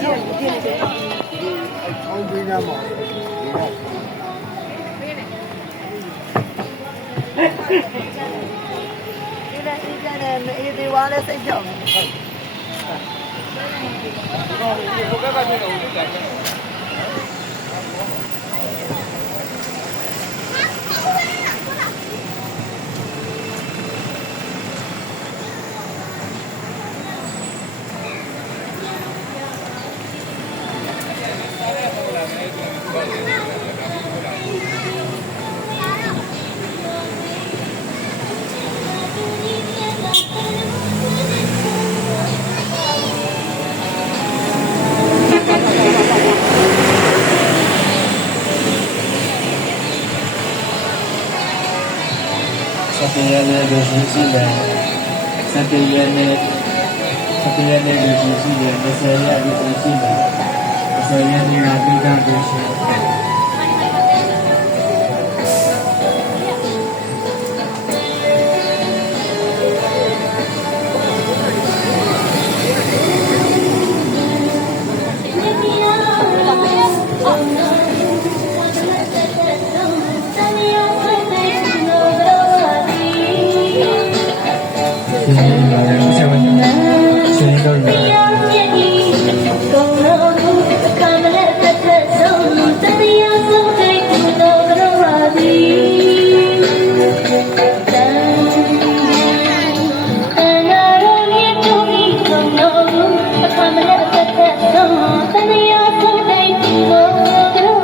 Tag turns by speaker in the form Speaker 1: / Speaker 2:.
Speaker 1: ဒီကနေ့ဒီကနေ့မအေးသေးပါနဲ့စိတ်ကြောက်ဟုတ်ဒီဘုကကကကျွန်တော်တို့ကြည့်တယ် Satyannya berfungsi dan Satyannya di sini dan Dasarnya berfungsi dan જયની રાધિકા કૃષ્ણ